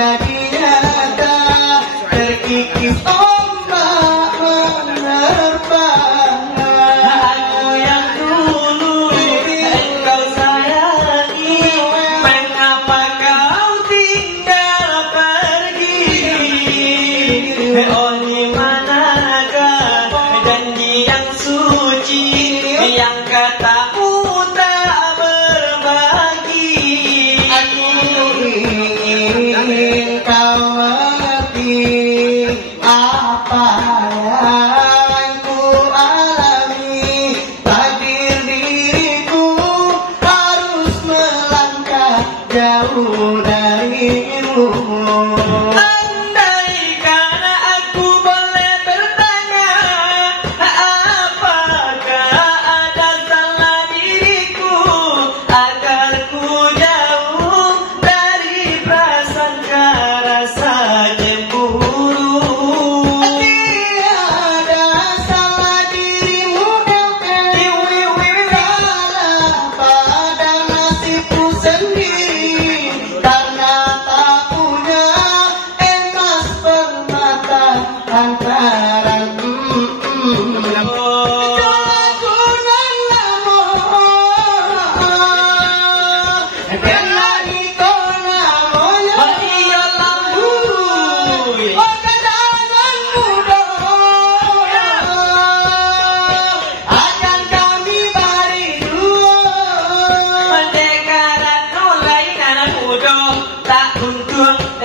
jadi nyata, terkikis ombak menerpa. Aku yang dulu engkau sayangi, mengapa kau tinggal pergi? Oh, di manakah janji yang suci yang katamu tak berbagi? Aku ingin kau mengerti apa yang ku alami. Takdir diriku harus melangkah jauh darimu. Andaikan aku boleh bertanya, apakah ada salah diriku agar ku jauh dari prasangka rasa cemburu? Tiada salah dirimu kalah pada nasibku sendiri, karena tak punya emas permata lantaran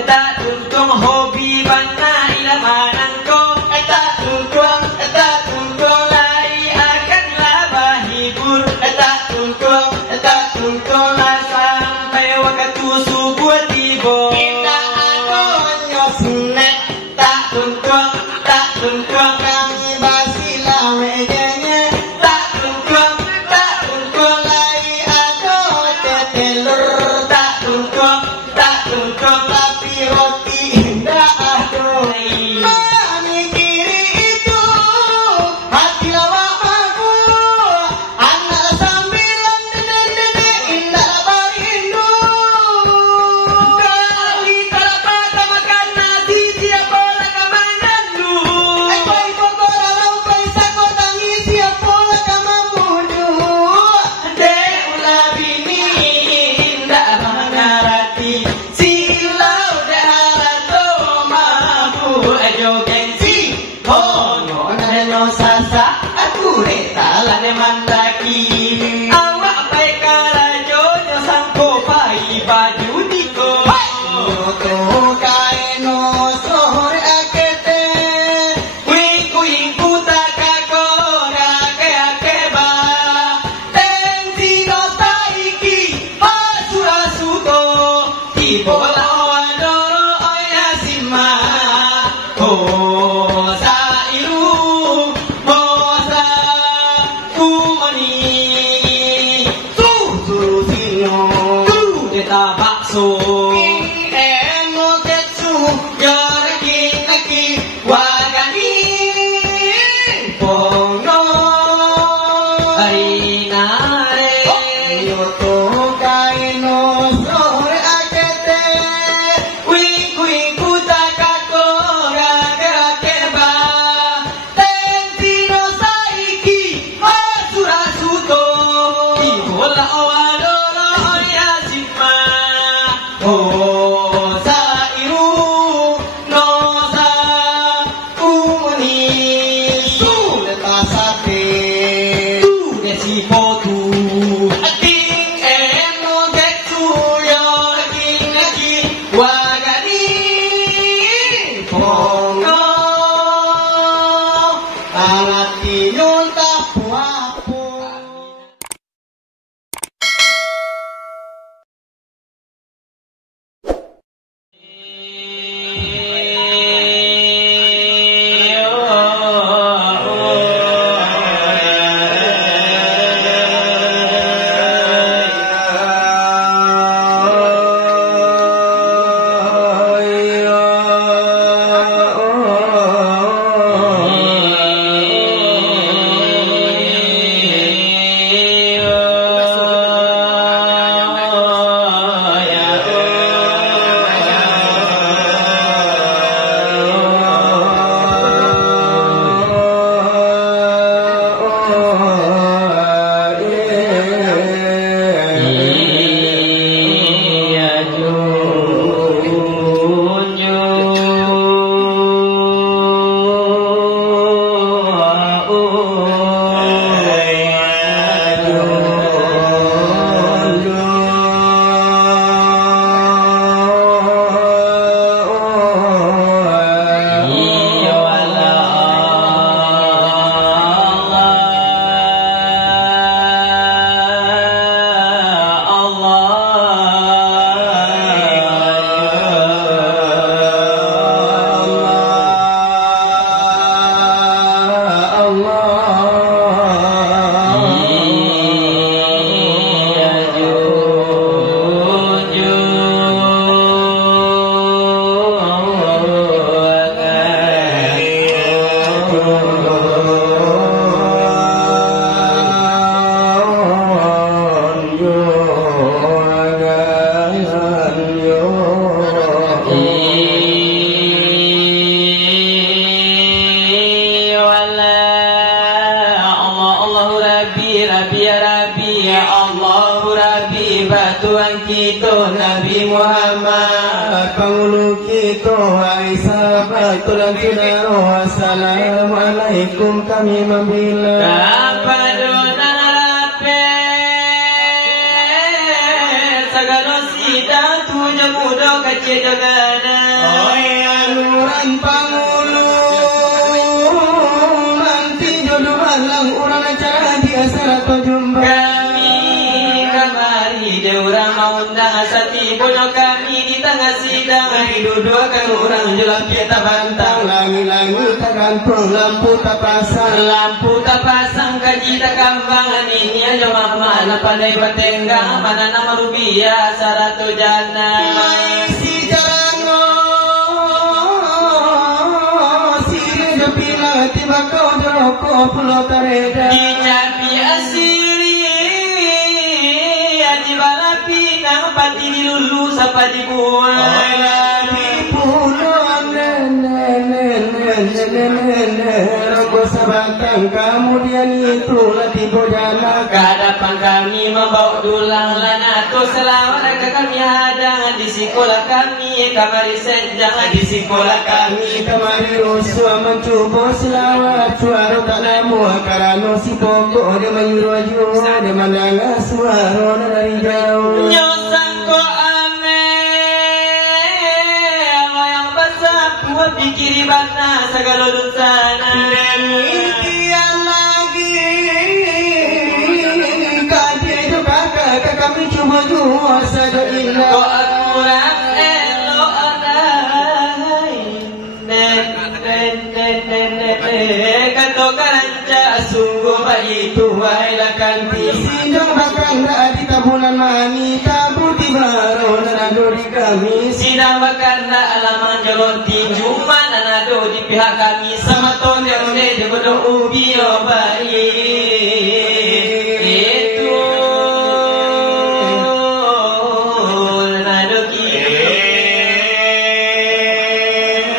tak tuntung hobi bana ilamanan ko, tak tuntung lai akanlah bahibur, tak tuntung lah sampai waktu subuh tiba. Kita akonyo snack, tak tuntung kami basilah wejenya, tak tuntung lai ako tetelur, tak tuntung tapi roti indah kita hai sahabat dan saudara. Assalamualaikum kami membela Kapadona rape sagala sida tujuh muda kecil jagana. Oi aluran pangulu nanti jodoh halang orang acara di asara jumpa. Kami kamari deurang mau undang sati bono kami di tengah sidang didudukan orang jelas kita bantang. Langi-langi tak gantung lampu tak pasang kaji tak kambangan ini aja mana pandai bertenggang mana nama rubiah saratu jana. si jarano si jepila tiba kau jeroko pulau tareda Dicapi asiri aji balapi nang pati dilulu sapa dibuang di pulau roko sabatang kemudian itulah tiba jana kadapan kami membawa dulang lanato selawat ke kami hadang di sekolah kami kamari senjang di sekolah kami kemari rusuh mencoba selawat suara tak namu karena si pokok dia menyuruh dia mendengar suara dari jauh nyosang ko ame yang besar tua pikir bana segala dosana demikian lagi kaji juga kami cuma jua saja indah ko akurat elo adai kato karanca sungguh bayi tuai lakanti sidang bakal di tabunan mani tabu tibaro nanado di kami sidang bakanda alaman jalon tinju mana nado di pihak kami sama ton yang di bodoh ubi bayi itu nado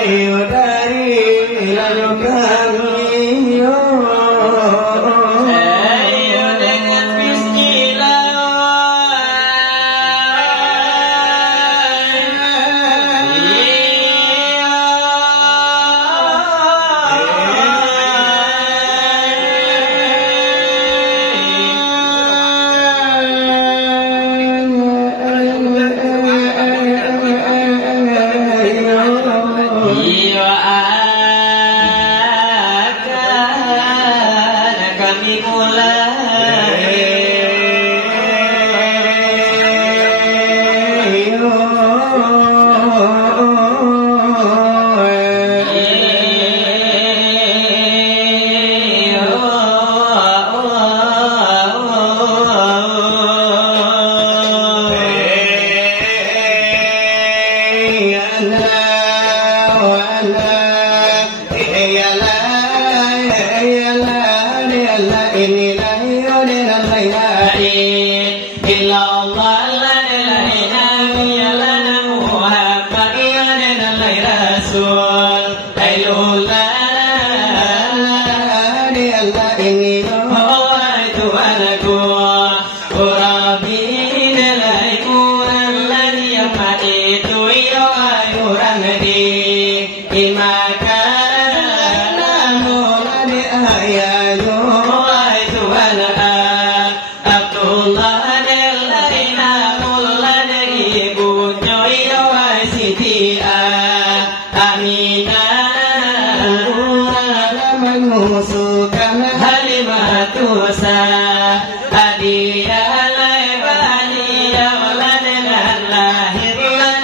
Yo dari lalu kami yo ayo dengan bismillah iya akan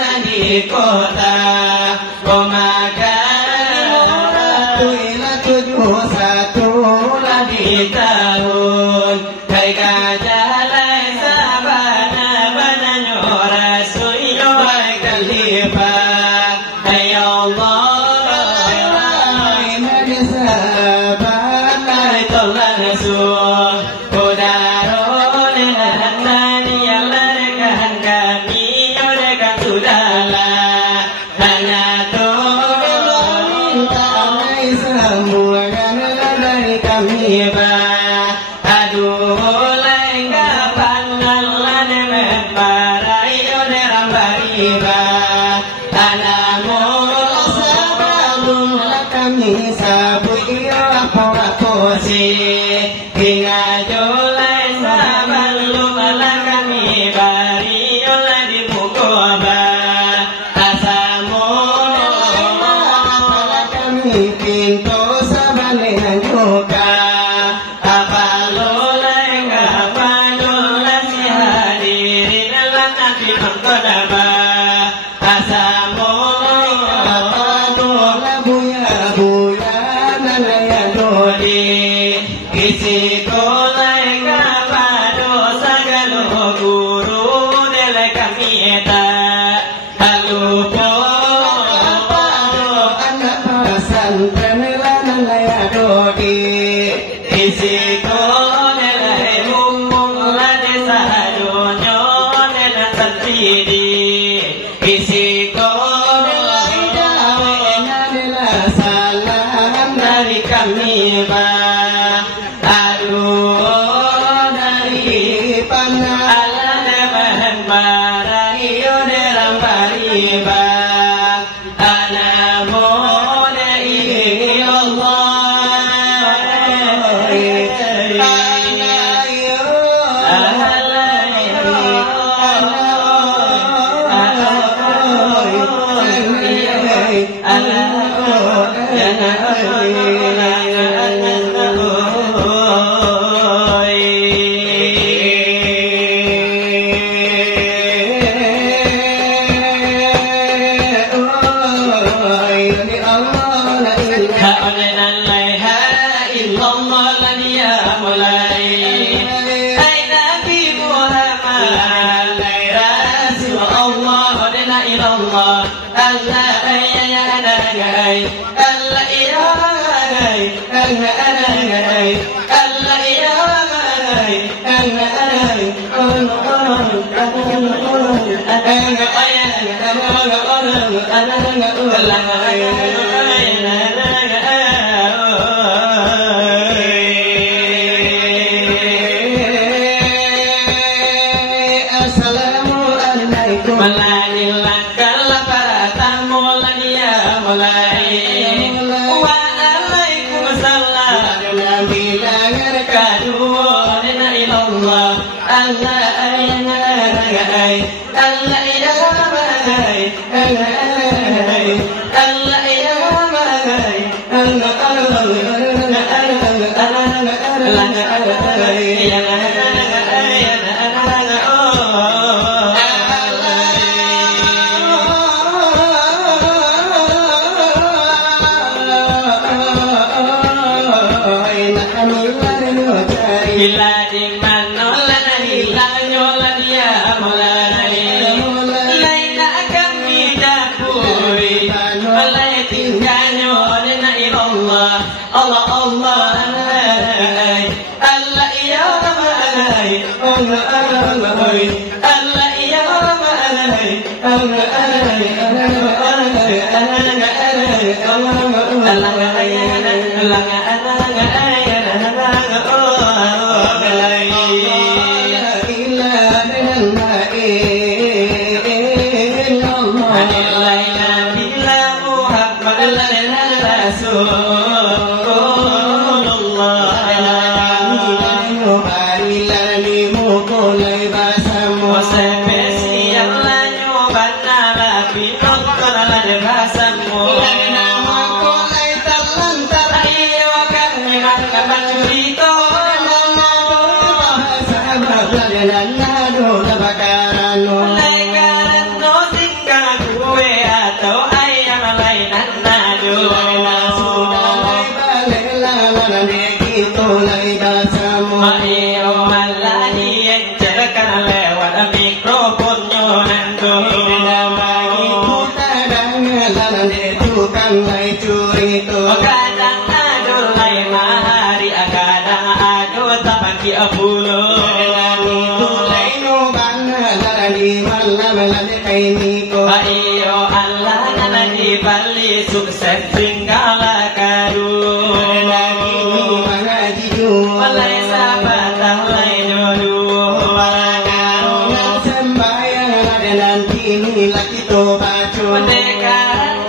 kami kota lagi tahun kai kajalai sabana bana nyora suyo ai kalipa ay Allah ini sabana tolan su kodaro nani yalare kan kami ore kan sudala hanya to sabalung kami sabu iyo apa si hingga jolai sabalung kami bari oleh di buku abah asamu kami pintu sabalengan juga sukses tinggal karun walai sahabat lain dulu sembahyang dan nanti lagi tobat merdeka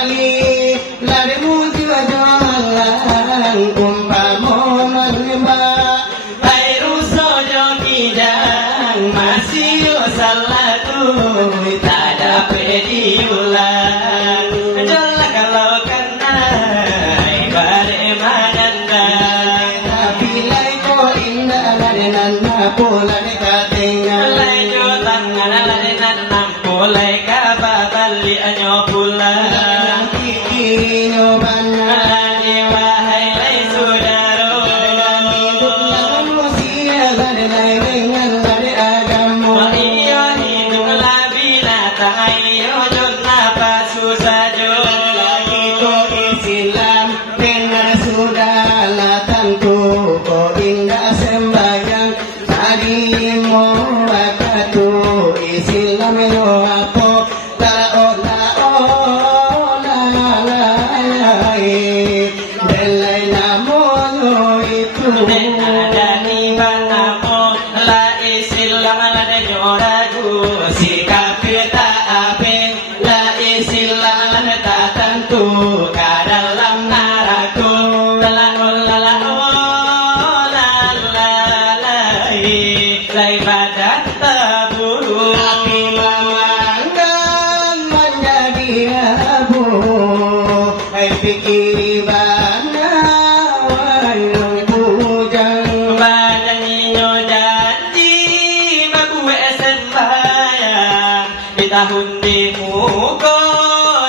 kali lari muji wajolan umpamo manembak Airu sojo kijang masih salatu tak dapat diulang Jola kalau kena ibare mananda tapi lai ko indah lari nanda pola dekatengan Lai jo tangan lari nanam polai kababali anyo pulang kiki nyobana Lani wahai lai sudaro manusia lari lai dengan lari agamu Iyo hidup binatang ayo jona susah jo lagi ko Islam benar sudahlah tentu ko indah sembahyang tadimu waktu Islam yo apa belai namono itu ada di panamo la isilang ada nyoragu sikap kita ape la isilang tak tentu ke dalam naraku la la la lai badan taburu tapi memandang menjadi abu hai pikir bana wayang bujang badan nyo janji mabuwe sembayang di tahun di muko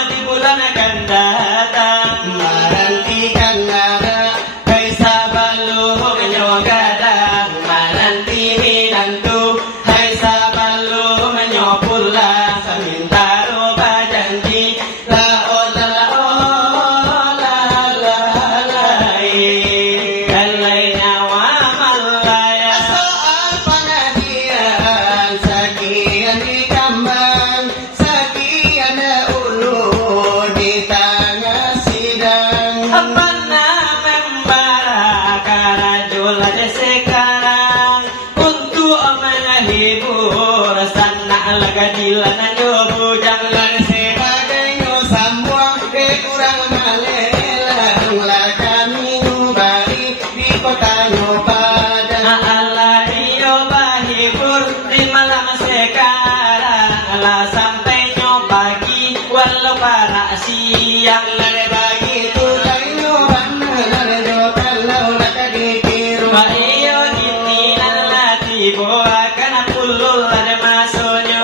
di bulan akan datang marantikan nada kai sabalu nyo gadang maranti minantu hai sabalu nyo pulang samintaro bajanji la ola la kalai nyawa malaya soal pengadilan sekian di kambang sekian ulu di tengah sidang apa nama membara karajul aja sekarang untuk menghibur sana lagadilan ayo bujang lan sebagainya sambuang kurang malelang lah kami bari di kota Nyobadan Allah iyo bahibur di malam sekarang lah sampai nyobagi walau para siang lare bagi tu lari Nyobadan lare do kalau nak dikir Wa iyo gini lalati boa kana pulul ada masonyo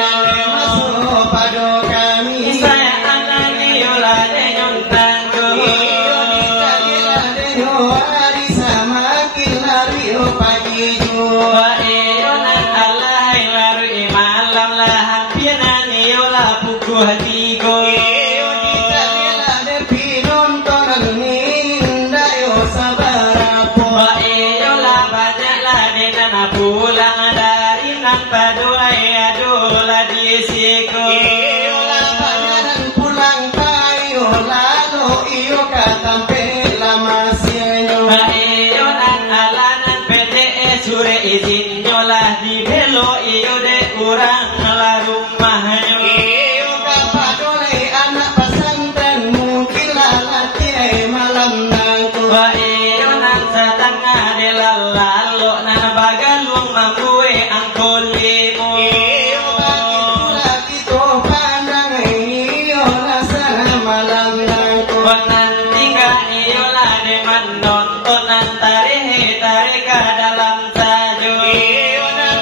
lare masuk pado kami saya anak iyo lade nyontangku iyo ditagi lare yo hari sama kilari yo pagi jua Wa iyo nan alai laru malam lah hampiran iyo lah puku hatiku iyo ditagi lare pinontonan ninda yo sabarapo Wa iyo lah banyak lah denana pulang dari nampak doa adola di siku iyo lah banyaran pulang tayo lalo iyo katampe lama sienyo iyo nan alanan pede sure izin nyolah di belo iyo de kurang lah rumahnya iyo kapadole anak pesantren mungkin lalati malam nangku Wa iyo nan setengah de lalalo nan bagalung mambuwe angkolimu iyo bagi to pandang iyo rasa malam nangku Wanan tinggal iyo lah de menonton antare tareka dalam sajo iyo nan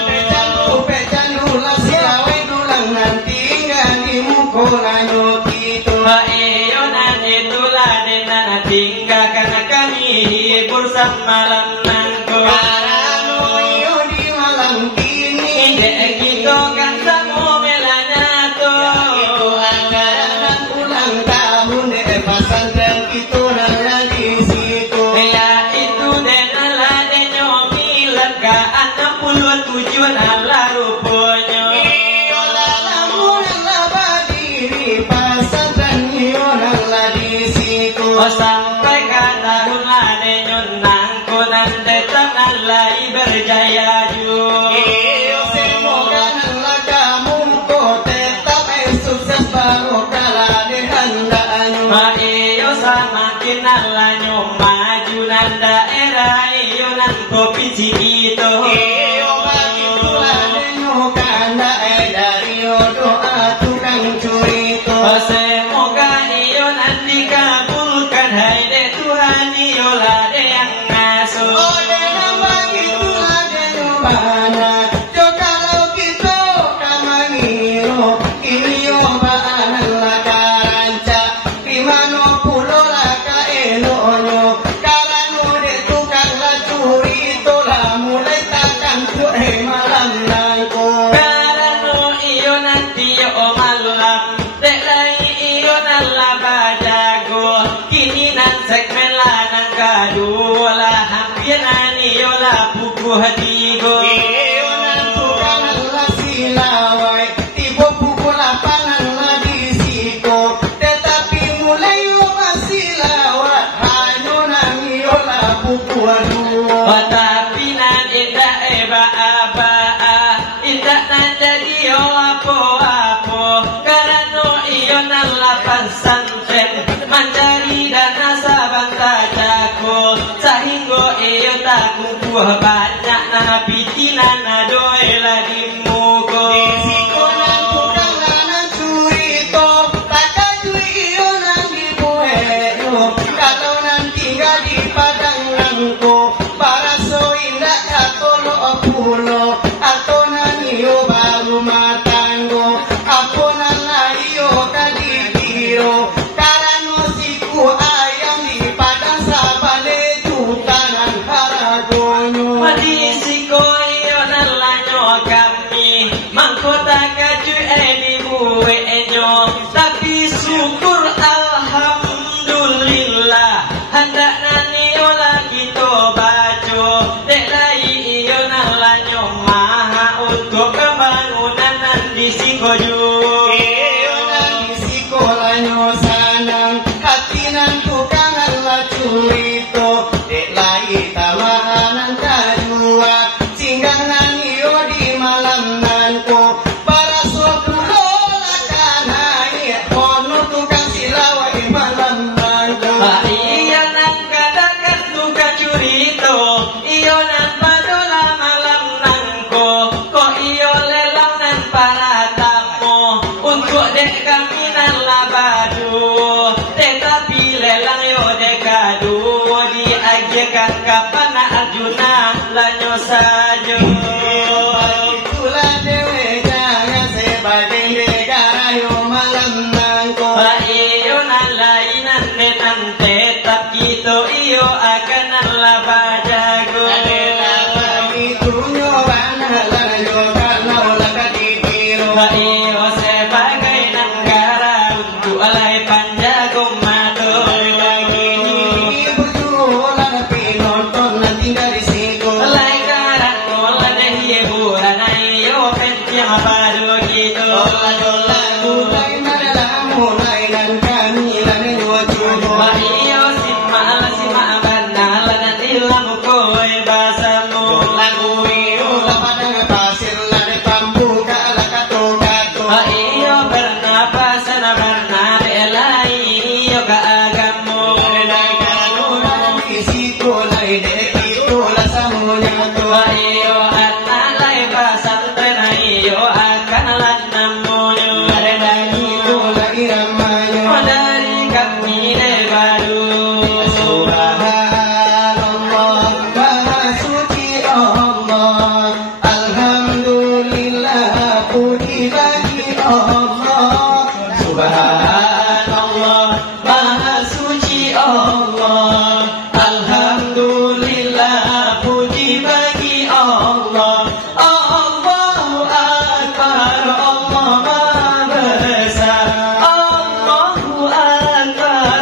pecandu lah silawe dulang nanti nggak di mukolanyo gitu Wa iyo nan itulah de nana tinggal karena kami hibur malam nangko karano iyo di malam kini Inde kita kan samo melanya to itu anggaran ulang tahun pesantren itu lagi situ ya itu denala de nyomilan ka 67 ala rupanya iyo lalamun labadiri pesantren iyo lagi situ sampai ka tahun ade nyonang kunan lanyo iyo semakin lanyo maju nan daerah iyo nan kopi itu iyo begitu lanyo kan daerah iyo doa tukang curito semoga iyo nan dikabulkan hai de Tuhan iyo lah de yang ngasuh oh dengan begitu lanyo mana jo kalau kita kamangiro iyo baanan lakaranca dimano pulo laka elonyo karano de tukang lacuri itolah mulai takkan tuhe malam nangko karano iyo nanti yo malam dek lai iyo nan labajago kini nan segmen lanang kadua lah hampir nan iyo lah buku hatigo iyo nan tukang lasilawai tibo buku lapangan ladisiko tetapi mulai yo masih lawat hanya nan iyo lah buku oh tapi nan indah eba-aba indah nan jadi yo apa-apa karano iyo nan lapan santren mencari dana saban tajako sehingga iyo tak kumpuh banyak nabi tinana doe lagi mugo Risiko nan tukang lanang curito takkan duit iyo nan dibuheno kalau nan tinggal di padang langko para so indah katolo pulo atau nan iyo baru matanggo apa nan iyo kadikiro karano siku ayam di padang sabale tutanan haragonyo Madisiko iyo nan lanyo kami mangkota kaju di buwe enyo tapi syukur alhamdulillah hendak nani yo lagi to baco dek lai iyo nan lanyo maha untuk pembangunan nan disiko juga iyo nan risiko lanyo sanang hati nan tukang Allah curito dek lai tamahanan kajua singgang nan iyo di malam nanko para sopulo lakanai ono tukang silawai malam nanko iya nan kadakan tuka curito iyo nan padola malam nangko kok iyo lelang nan para tamu untuk dek kami nan labadu tetapi lelang yo dekadu diajakan kapan Arjuna lanyo sajo itulah dewe jangan sebagai negara yo malam nanko iyo nan lainan nenan tetap gitu iyo akan nan labajago iyo sebagai negara untuk alai panjagong mato alai karang kola deh hiburan ayo penting baru gitu iyo simak banala dan ilamu koe basamu iyo bernapasan bernade elai iyo kaagamu iyo analai pasantren iyo akan lanamunyo dari kami baru Subhanallah, Maha Suci Allah, Alhamdulillah, puji bagi Allah. Subhanallah Maha Suci Allah Alhamdulillah puji bagi Allah Allahu Akbar Allah Maha Besar Allahu Akbar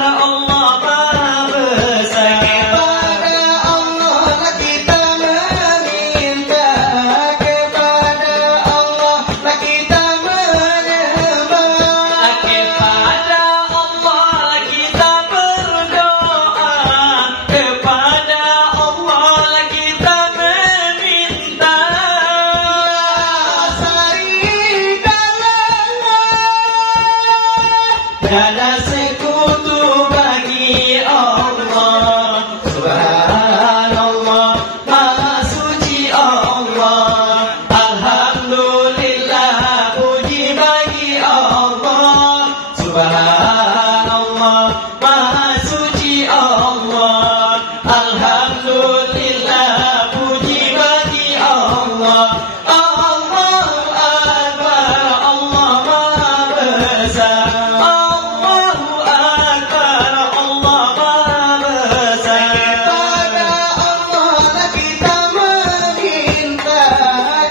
sekutu bagi Allah. Subhanallah, Maha suci Allah. Alhamdulillah, puji bagi Allah. Subhanallah, Maha suci Allah. Alhamdulillah, puji bagi Allah. Allahu Akbar, Allah Maha Besar. Allahu Akbar, Allah Maha Besar. Kepada Allah lah kita meminta,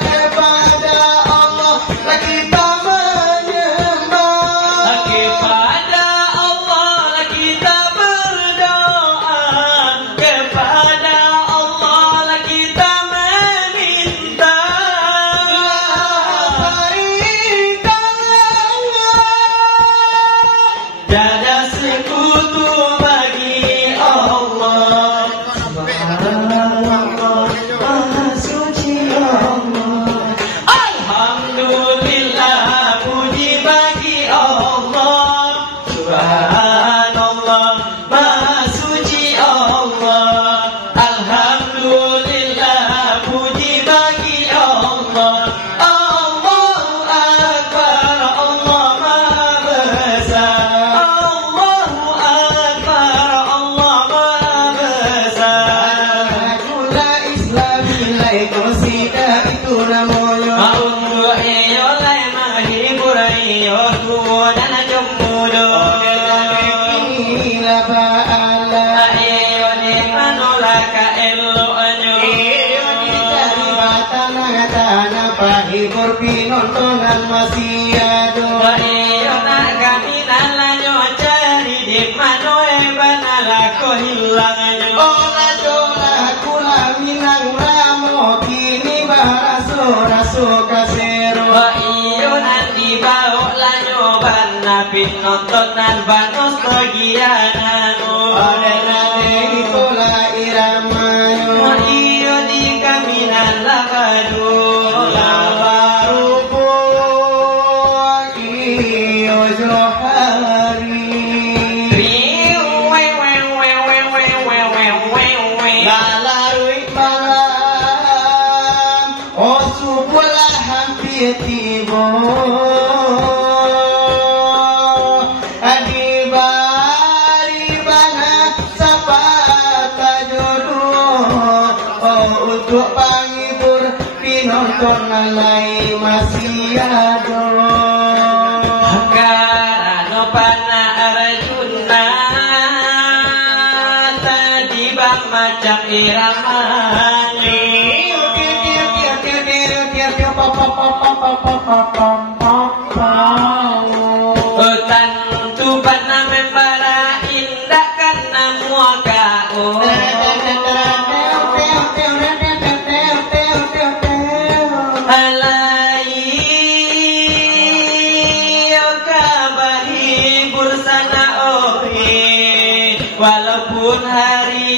kepada Allah lah kita menyembah. Kepada Allah lah kita berdoa, kepada Allah lah kita meminta. Tiada sekutu bagi Allah. Subhanallah, Maha suci Allah. Alhamdulillah, puji bagi Allah. Subhanallah, Maha suci Allah. Alhamdulillah, puji bagi Allah. Allahu Akbar, Allah Maha Besar. Allahu Akbar, Allah Maha Besar. Gula Islam nilai konsida itu namanya. Maundu iyo lai menghibur iyo dan jemmudo. Ila ba'ala Iyo di manulaka elu anyo. iyo dicari tanah pahibur pinontonan masih ada. Iyo nak kami nalanyo cari di mano banala ko hilang anyo. Ola jola kula minang ramo kini baraso raso kasero. Iyo nanti bau lanyo bana pinontonan banos bagianano. Ade itulah iramayo. Iyo di kami nalakadu. Labarupo iyo johari. Lalarui malam oh subulah hampir tiba. Adibari bana sapata jodoh untuk panghibur pinonton nalai masih ada. Karano pana arjuna tadi bang macam iramani. Tentu pana membara indah karena muaka oh. Walaupun hari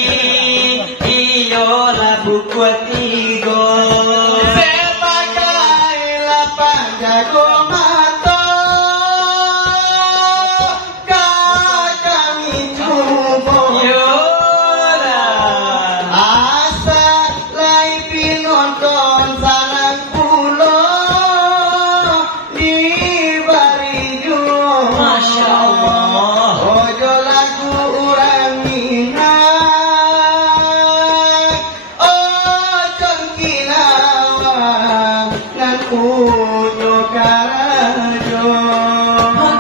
iyo labu kuat tigo. Sebagai lapan jago mata kami cuba Yola asa lai pinonton sarang pulo di barijo. Masya Allah. Ojo lagu urang minat ojo kilawang nan unyo karajo.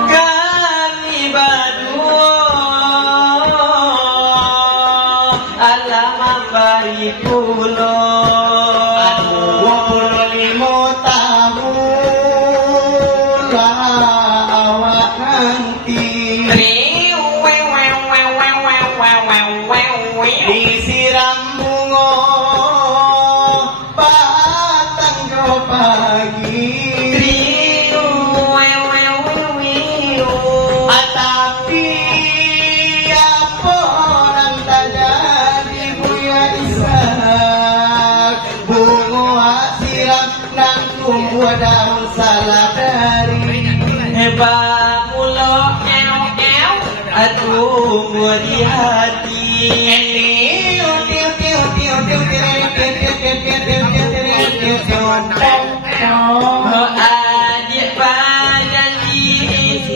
Kami berdua Allah memberi pulau 25 tahun lah awak nanti disiram bunga batang jo pagi. Tapi apa orang tak jadi Buya Ishak. Bunga siram nan tumbuh daun salah dari. Hebat mulo ew ew tumbuh di hati. Adik berjanji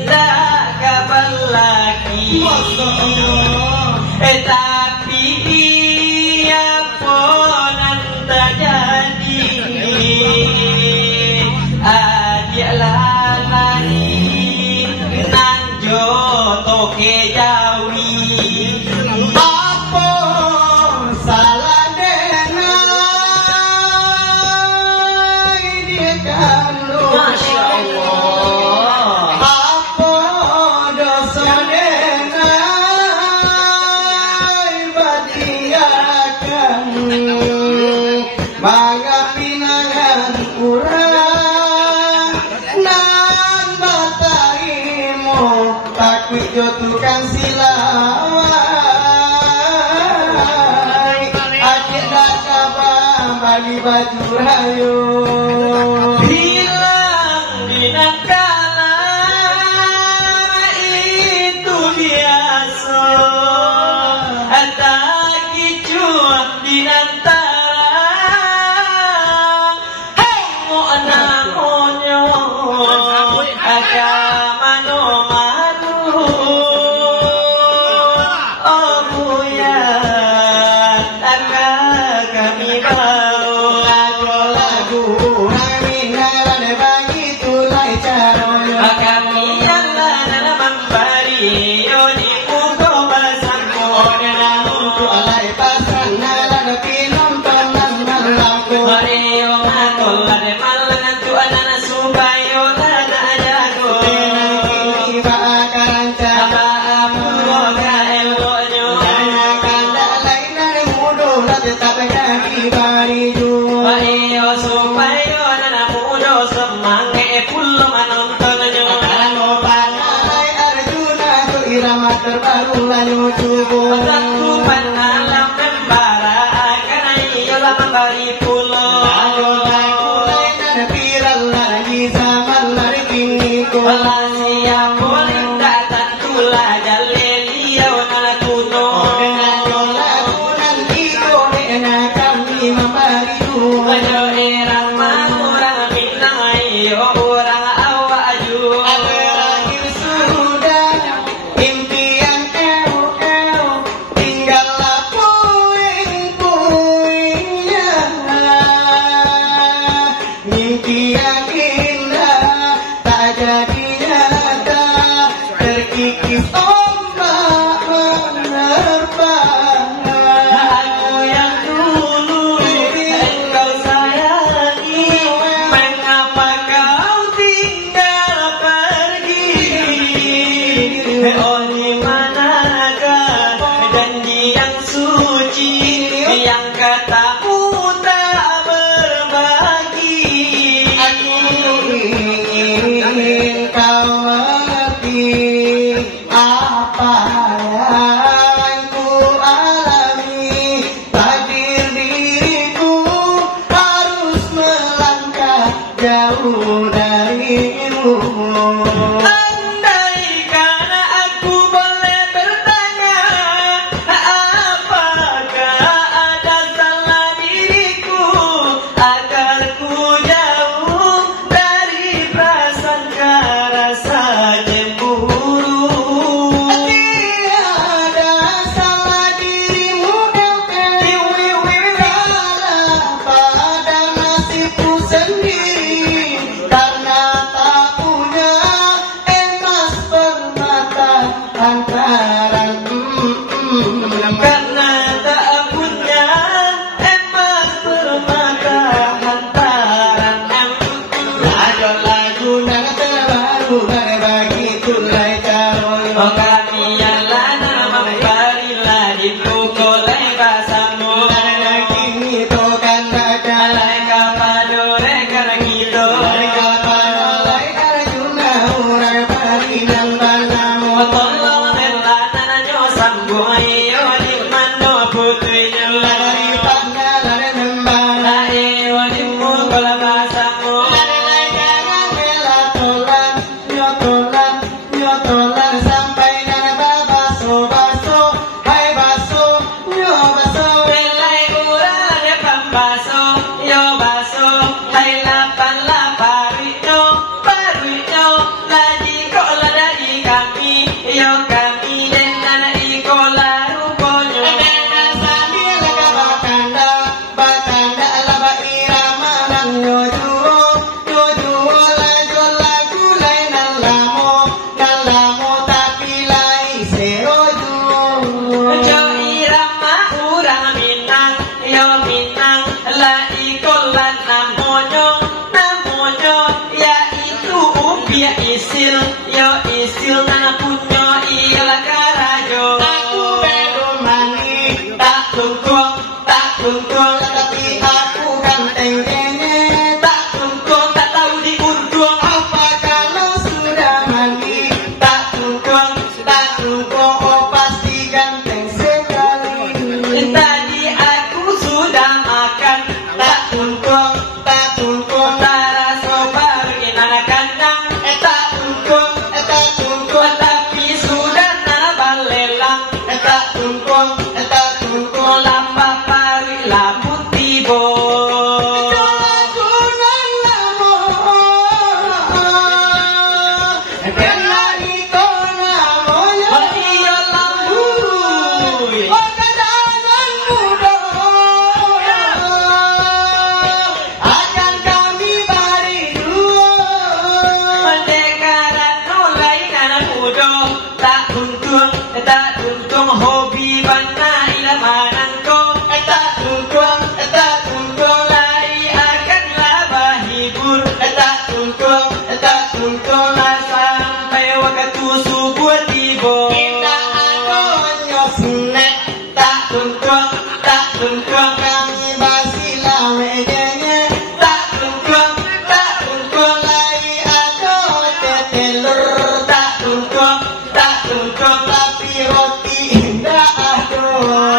tak kabar lagi. Tapi dia pun tak jadi. Adik lalani nan joto ke jawi. Apa salah denai dia kalau Masya Allah. Apa dosa denai badiakan mangga pinangan urang nan bataimu takut jotukan silawai adik dak kabang bagi baju rayu hilang dinangkala itu biasa tak kicuan dinantara hemo anamonyo agama no manu oh buyan agak kami bau lagu amin ngaran bagi tulai caroyo kami Allah nana membari odi muko basangko nana muko alai pasang ngaran pinong tonan malaku mario matol ade malan tu anana subayo nana jago ini bakaran caba amulo kaelo nyo kanda lain nane mudo late tapegaki bari ju mario subayo nana mudo semange pulo manonton nyo kano panalai arjuna tu irama terbaru lanyo cubo satu panalam membara kanai yola membari pulo kulai dan viral lagi zaman lari kini kola siap boleh datang tula jaleliau nala kuno dengan yola kunan tido dena kami membari dua yo erang orang minai yo orang awaju terakhir sudah impian tinggallah puing-puingnya mimpi yang indah tak jadi nyata terkikis ombak menerpa aku yang dulu engkau sayangi mengapa kau tinggal pergi oh di manakah janji yang suci yang katamu tak berbagi aku ingin kau mengerti apa yang ku alami takdir diriku harus melangkah jauh darimu. Andaikan aku boleh bertanya, apakah ada salah diriku agar ku jauh dari prasangka rasa cemburu. Tiada salah dirimu salah pada nasibku sendiri karena tak punya emas permata hantaran karena tak punya emas permata hantaran lagu dan terbaru berbagi tulai caroyo kami yang lana membarilah di pukulai basamu kini tokan dakalai kapadore karena gitu kapadolai karena juna urai bari dan banamu tolong lana nyo sambung ayo di mano putri nyulai panggalan nembala ayo di mukul basamu jangan bela tolan nyotolan sampai dan baba tungkong hobi bana ilamanan ko tungkong lari akan labah hibur tungkong sampai waktu subuh tiba Kita agonyo snack tungkong kami basila wejenya tungkong lagi ado tetelur tungkong tapi roti indah ado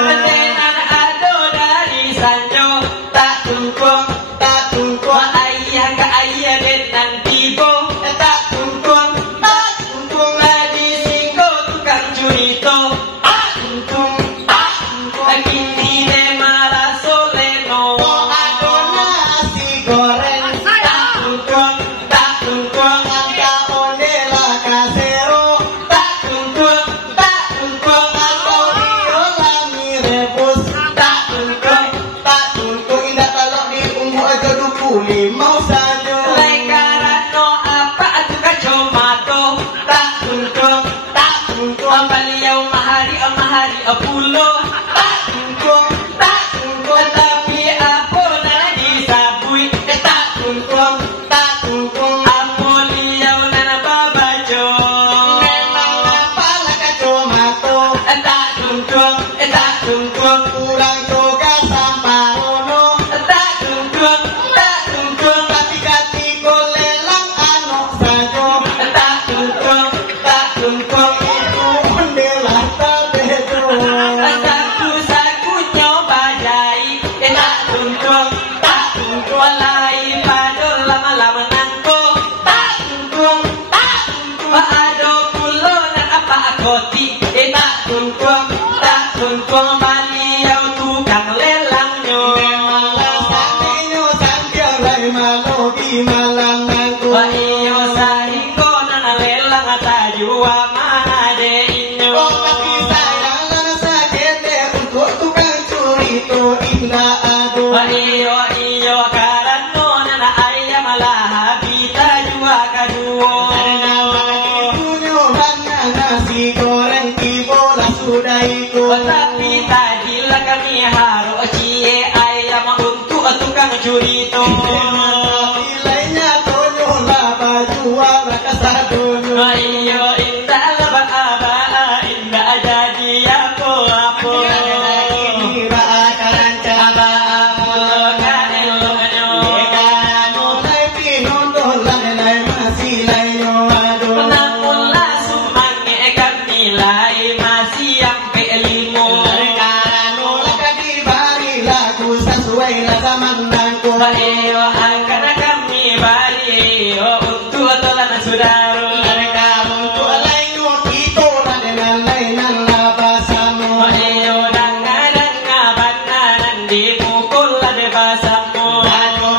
Tenan ado dari sanjo tungkong ayah ke ayah dengan tibo tungkong lagi singgo tukang curito kini de marah soleno ado nasi goreng tungkong angka ondela kasero tungkong atau riola mie rebus tungkong indah kalau di ungu aja 25 saja Lekarano apa atu kacomato tungkong Ambaliau mahari apulo tungkong tapi apa nana disabui tungkong Amoliau nana babajo memang apa lah kacomato tungkong kurang toga samparono tungkong tapi kati kolelang anok sajo tungkong itu ondela tabedo Saku nyoba jai tungkong walai padol lama-lama nangko tungkong ado pulo na apa akoti tungkong baliau tukang lelang nyo Satinyo sambil lai malobi malang nangko iyo sahingo na lelang tajua mana de inyo tapi sayang lang sa kete untuk tukang curito indah ado iyo karano na ayam lahabi tajua kaduo Punyo hanya nasi goreng tibola sudah ikut tapi tadilah kami harus cie ayam untuk tukang curito Nilainya tonyo lah baju warna sadonyo iyo indah lebat aba indah jadi apa Kira akaran caba pulo kanelonyo Ekano lai pinondol lai masih lai nyo ado Penamula sumange kami lai masih sampai limo Ekano lagi bari lagu sesuai lah zaman nangko iyo akan kami bali untuk tolan saudara Untuk lai nyo kito lah dengan lainan lah basamo iyo danga bananan dipukul ada basamu Ako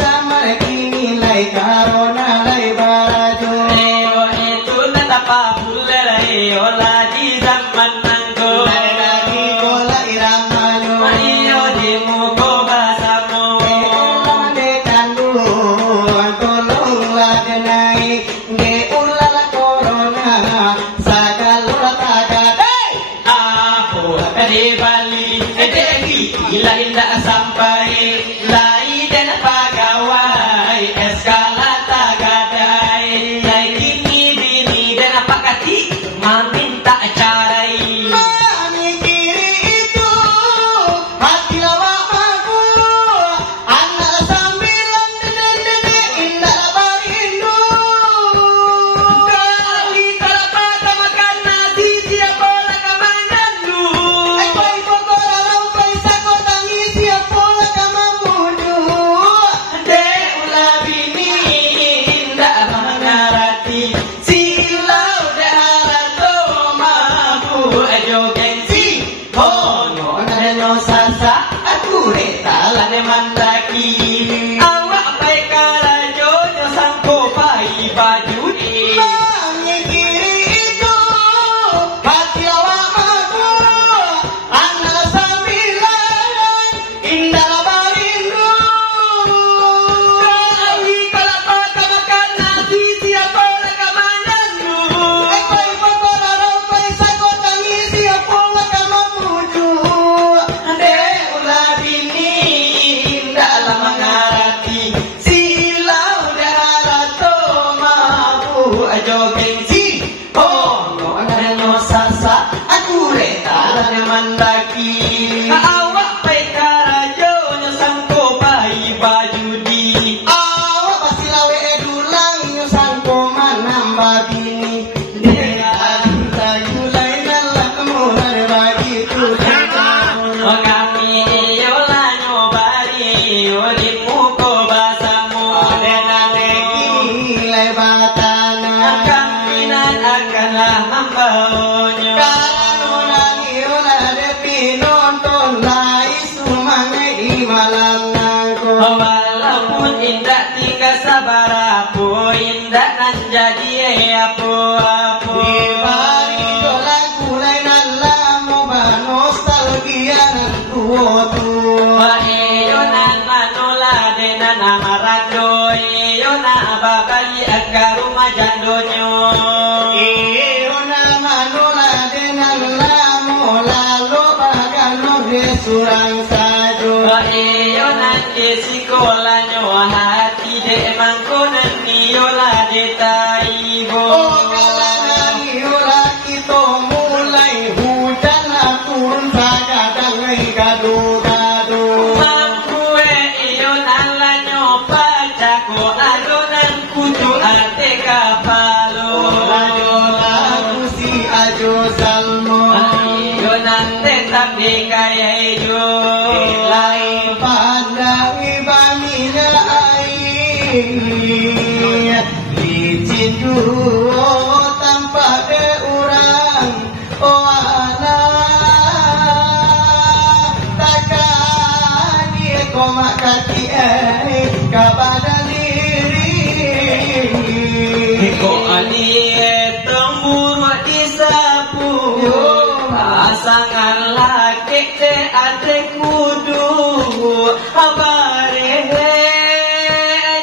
sama kini lai karona lai barajo iyo itu natapa puler iyo lagi zaman nangko Lagi kola iramanyo iyo dimuko basamu tolonglah denai ge ulala corona sagala tagad aku di Bali gila indah sampai lai dan pagawai eskalata gadai lai kini bini dan apa kati meminta carai mami kiri itu hati lawak aku anak sambilan dede indah barindu kali kelapa makan nasi siapa lah kamangan lu Koi pokora lau koi sako tangi siapa lah kamamudu de ulah bini indah mengarati silau daharato mampu ajo gengsi hono nano sasa aku reta lane mandaki awak pai karajo nyo sangko pai baju ni Mami kiri itu hati lawak aku anak sambilan indah barindu kali kelapa makan nasi siapa lah kamangan lu Koi pokora lau koi sako mandaki. Awak pai karajo nyo sangko pai baju di. Awak pasti lawe dulang nyo sangko manambah bini. Dia kita gulai nalah mulai bagi tu. Kami yola nyobari ulimu ko basamu Denale gilai batana. kaminan akanlah membaunya. Kanunan iola depi nonton lai sumangnya di malam nangko. Walaupun indah tinggal sabar apa indah nan jadi apa-apa. Dibari dola kulai nalamu ba nostalgia nan tua-tua. Iyo nan manula denan amarado iyo na babali agar rumah jandonyo. Iyo na manula denan lamu lalu bagano de surang sajo. Iyo nan di sekolahnya hati de mangkonan niyola de taibo. Oh kalangan iola kita mulai hujan lah turun sagadang gado-gado. Mampu iyo nan lanyo pacaku adonan kudu ate kapalo. Aku si ajo salmo. Iyo nan tetap di kaya ijo. Lai pandang ibamina air. Licin juo tanpa de urang. Oh anak takkan dia koma kaki kepada diri. Iko adie temburu disapu. Pasangan laki te ate kudu. Abare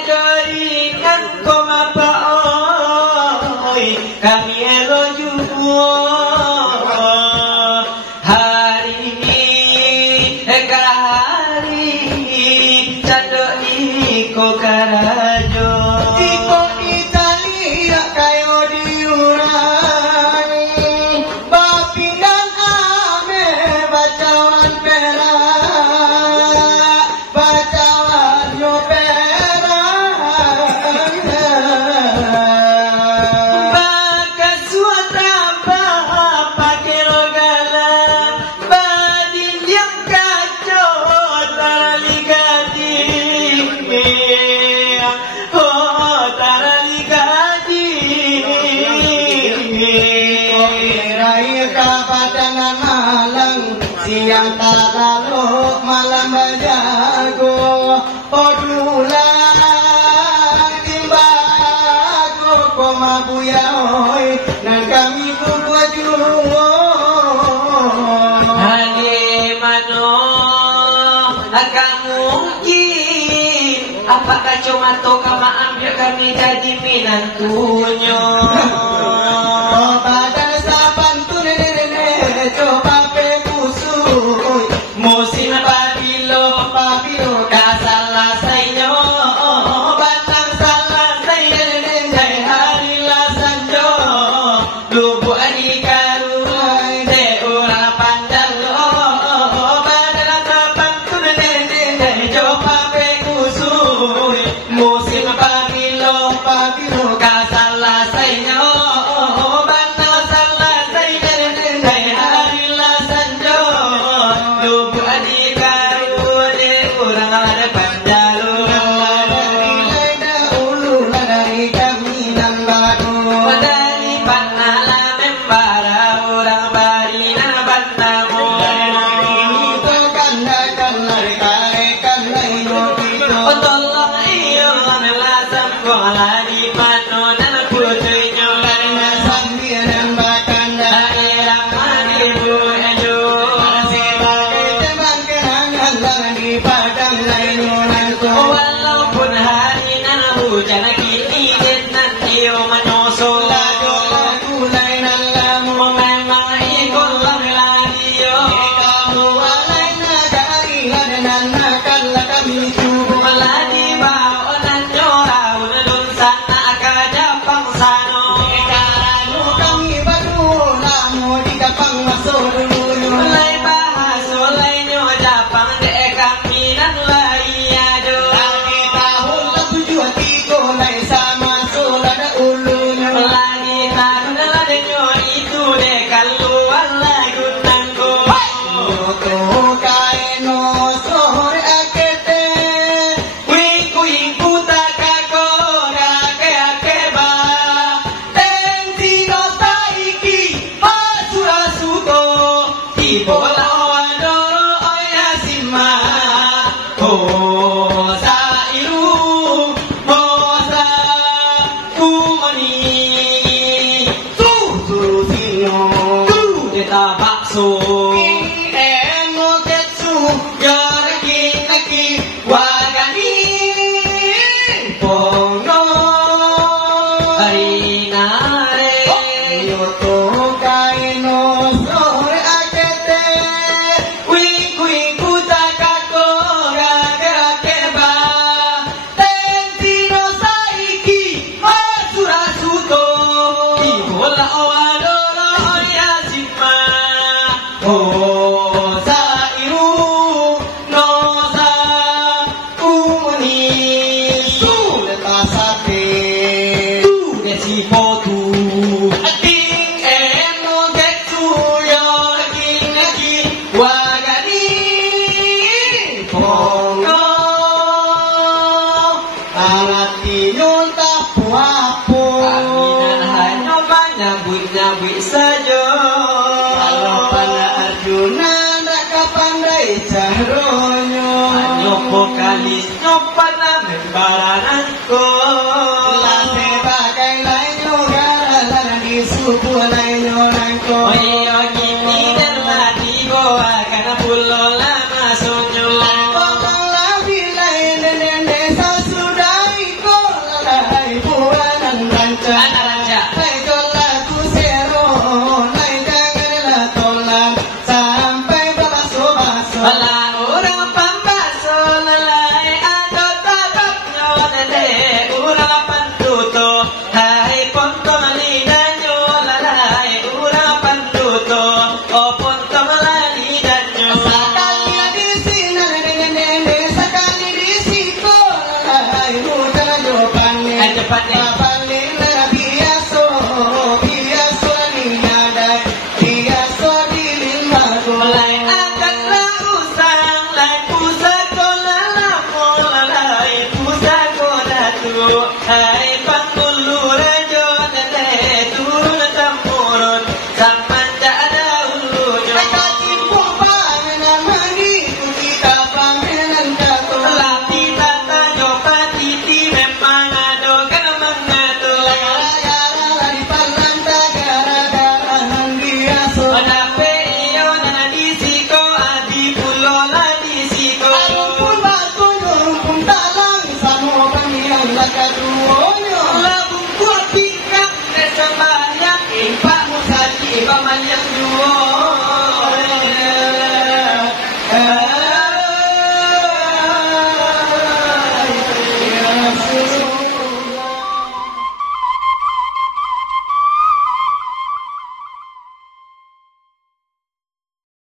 jorikan koma paoi. Kami elo juo. Hari ini hari cado iko karajo. Iko Italia kayo diurang. Bapingan ame bacawan perak. Bacawan yo perak. Bakas suatra pakai rogala. Badin yang kacau tarali gaji. Oh tarali gaji. Raya kapadangan malang. Siang tagalog malam bajago. Odulang timbago komabuyaoy. Nang kami bubuajuo. Hadi mano akan mungkin. Apakah cuma toh kama ambil kami jadi minantunya. Oh badan saban tu nene coba pe musuh. Musim pabilo Pabio kasalah sayo. Batang salah sayo dari hari lasanjo. Lubu adikaru de ura pandang. Badan saban tu nene coba pe kusui. Musim pabilo Pabio kasalah sayo. Batang salah sayo dari hari lasanjo. Lubu adikaru de ura ada pandalu. dari kami nan baru. Padali panala membara orang barina bantamu. Itu kandakan lari karekan lari nopito. Tolong iyo melasam lagi pano dan putrinya karena Sambil nembakan dari irang manibu ejo. sebagai teman kenangan lagi padang lain nunanku. Walaupun hari nan hujan kini dan iyo menyusul. Lagu lain alamu Memang ikut lagi yo. kamu alai nagari ladenan nakal kami cuba. Meladi bawa dan jorau nelun sana akaja pangsano. Kami baru lamu di kapang masuk dulu. Lai bahasa lai nyo Japang dek kami nan lai ado. Lagi tahun lah 73 lai sama solada ulunyo. Lagi tahun lah denyo itu dek kaluan lagu nanggo. Yoto kaeno sohore akete. Wing wing puta kakora ke akeba. Tensi no saiki basura suto. Tibo lawadoro oyasima. Hosa iru hosa kumani. Susuru sino. Deta bakso. Eno ketsu. Yoraki wagani pongo arinare. Yoto kaeno sohore akete. Wing wing puta kakora kakeba. Tensi no saiki asura suto. Ibola owadoro oyasima. Osa iru no sa kumani. Suleta sate. Tu desi potu. Ating eno getsu yoraki naki wagani pongo. Alatino tapu-apu. Aminan hanya nyabui saja. Kalau pada Arjuna ndak kapandai cahronyo. Nyopo kali nyopan membarananku. Lase bagai lainyo garalan di suku lainyo nangko. Oyo kini dan lati goa karena pulau lama sonyo. Potong labi lain dan desa sudah iko lalai buanan ranca. Anak raja. Lai tolaku sero, lai janganlah tolak sampai baso-baso. Wala orang pambaso lalai atau tatap nyonade urang panduto. Hai ponto malidanyo lalai urang panduto. O ponto malidanyo. Sekali di sini nende, sekali di situ lalai muda jawabannya. Cepatnya. Apalila biaso, biaso ni nyadai, biaso di limago. Mulai akan usang lai pusako lalamo lalai pusako datu. Hai pangulu rejo nete turun campurun samanja ada ulunya. Mereka cimpung panganan mandi, kita panganan jatuh. Lati tata jopati ti memang ado kan mengado. Gara-gara di palanta, gara-gara biaso. Onape iyo nana disiko adi pulo la disiko. Rumpun batu, rumpun talang, sama panggilan lakaduonyo. Labung buat pinggang, nesa banyak, impak musaki, paman yang juo.